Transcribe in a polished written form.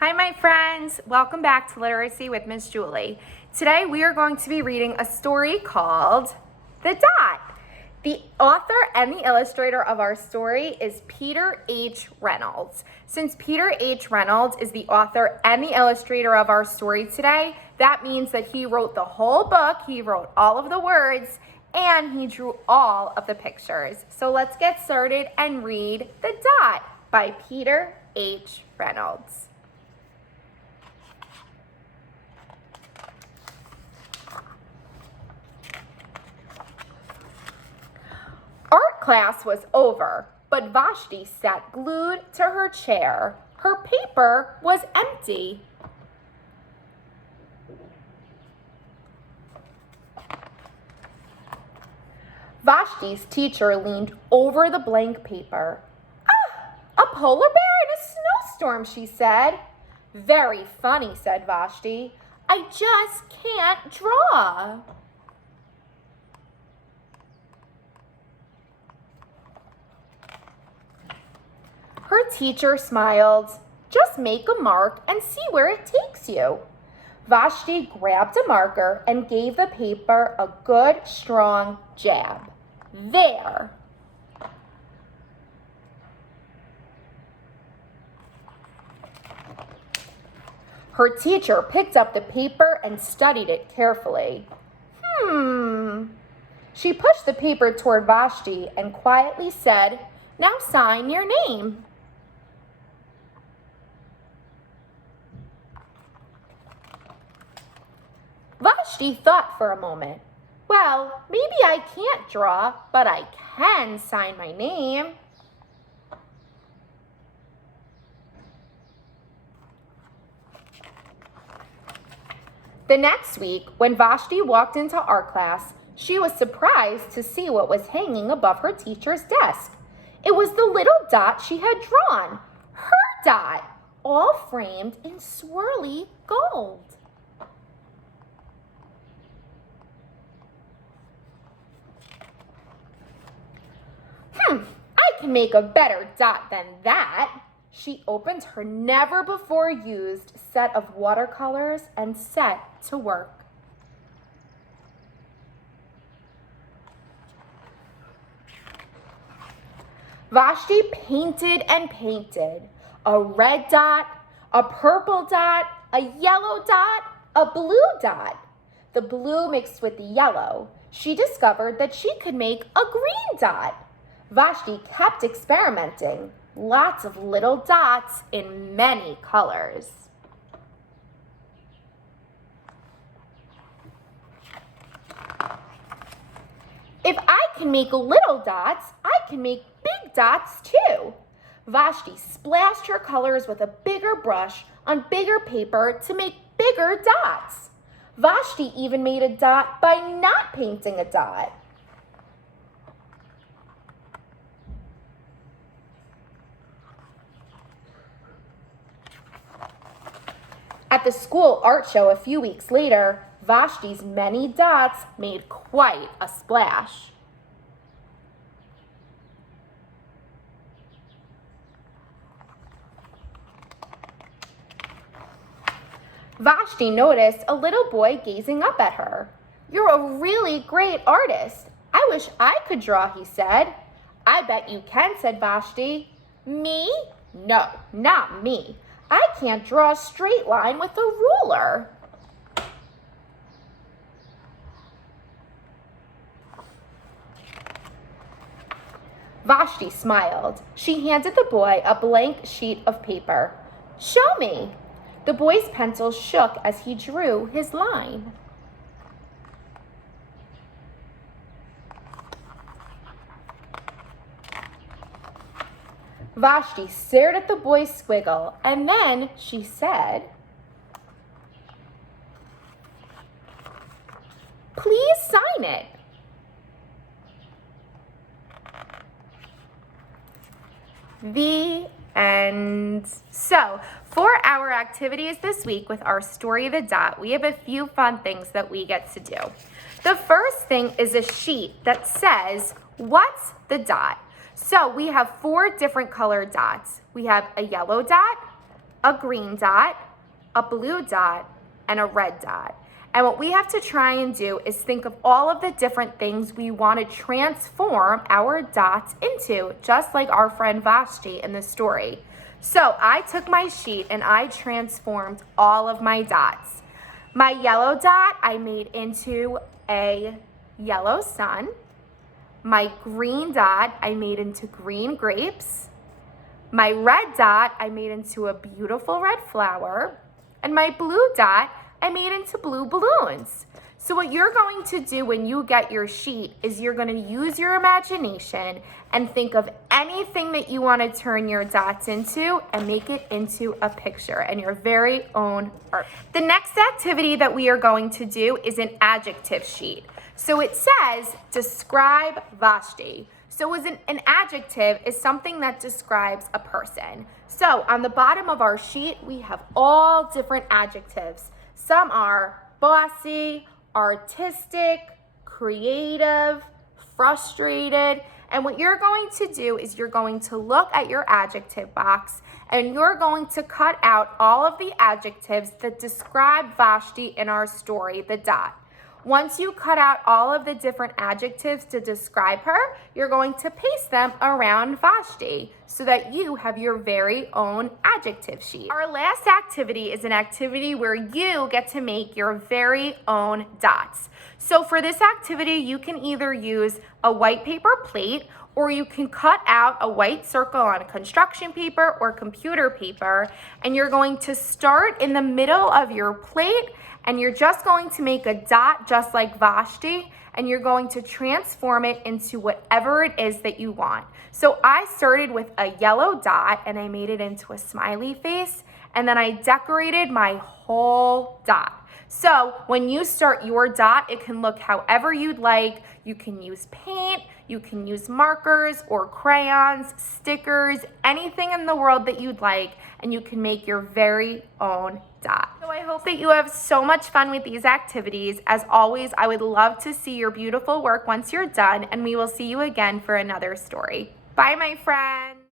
Hi, my friends. Welcome back to Literacy with Miss Julie. Today we are going to be reading a story called The Dot. The author and the illustrator of our story is Peter H. Reynolds. Since Peter H. Reynolds is the author and the illustrator of our story today, that means that he wrote the whole book, he wrote all of the words, and he drew all of the pictures. So let's get started and read The Dot by Peter H. Reynolds. Art class was over, but Vashti sat glued to her chair. Her paper was empty. Vashti's teacher leaned over the blank paper. "Ah, a polar bear in a snowstorm," she said. "Very funny," said Vashti. "I just can't draw." Her teacher smiled. "Just make a mark and see where it takes you." Vashti grabbed a marker and gave the paper a good, strong jab. There. Her teacher picked up the paper and studied it carefully. She pushed the paper toward Vashti and quietly said, "Now sign your name." Vashti thought for a moment. "Well, maybe I can't draw, but I can sign my name." The next week, when Vashti walked into art class, she was surprised to see what was hanging above her teacher's desk. It was the little dot she had drawn, her dot, all framed in swirly gold. I can make a better dot than that." She opened her never-before-used set of watercolors and set to work. Vashti painted and painted. A red dot, a purple dot, a yellow dot, a blue dot. The blue mixed with the yellow. She discovered that she could make a green dot. Vashti kept experimenting. Lots of little dots in many colors. "If I can make little dots, I can make big dots too." Vashti splashed her colors with a bigger brush on bigger paper to make bigger dots. Vashti even made a dot by not painting a dot. At the school art show a few weeks later, Vashti's many dots made quite a splash. Vashti noticed a little boy gazing up at her. "You're a really great artist. I wish I could draw," he said. "I bet you can," said Vashti. "Me? No, not me. I can't draw a straight line with a ruler." Vashti smiled. She handed the boy a blank sheet of paper. "Show me." The boy's pencil shook as he drew his line. Vashti stared at the boy's squiggle, and then she said, "Please sign it." The end. So, for our activities this week with our story, The Dot, we have a few fun things that we get to do. The first thing is a sheet that says, "What's the dot?" So we have 4 different colored dots. We have a yellow dot, a green dot, a blue dot, and a red dot. And what we have to try and do is think of all of the different things we want to transform our dots into, just like our friend Vashti in the story. So I took my sheet and I transformed all of my dots. My yellow dot I made into a yellow sun. My green dot I made into green grapes. My red dot I made into a beautiful red flower. And my blue dot I made into blue balloons. So what you're going to do when you get your sheet is you're going to use your imagination and think of anything that you want to turn your dots into and make it into a picture and your very own art. The next activity that we are going to do is an adjective sheet. So it says, describe Vashti. So an adjective is something that describes a person. So on the bottom of our sheet, we have all different adjectives. Some are bossy, artistic, creative, frustrated. And what you're going to do is you're going to look at your adjective box and you're going to cut out all of the adjectives that describe Vashti in our story, the dot. Once you cut out all of the different adjectives to describe her, you're going to paste them around Vashti so that you have your very own adjective sheet. Our last activity is an activity where you get to make your very own dots. So for this activity, you can either use a white paper plate or you can cut out a white circle on construction paper or computer paper, and you're going to start in the middle of your plate and you're just going to make a dot just like Vashti, and you're going to transform it into whatever it is that you want. So I started with a yellow dot and I made it into a smiley face, and then I decorated my whole dot. So when you start your dot, it can look however you'd like. You can use paint, you can use markers or crayons, stickers, anything in the world that you'd like, and you can make your very own dot. So I hope that you have so much fun with these activities. As always, I would love to see your beautiful work once you're done, and we will see you again for another story. Bye, my friends.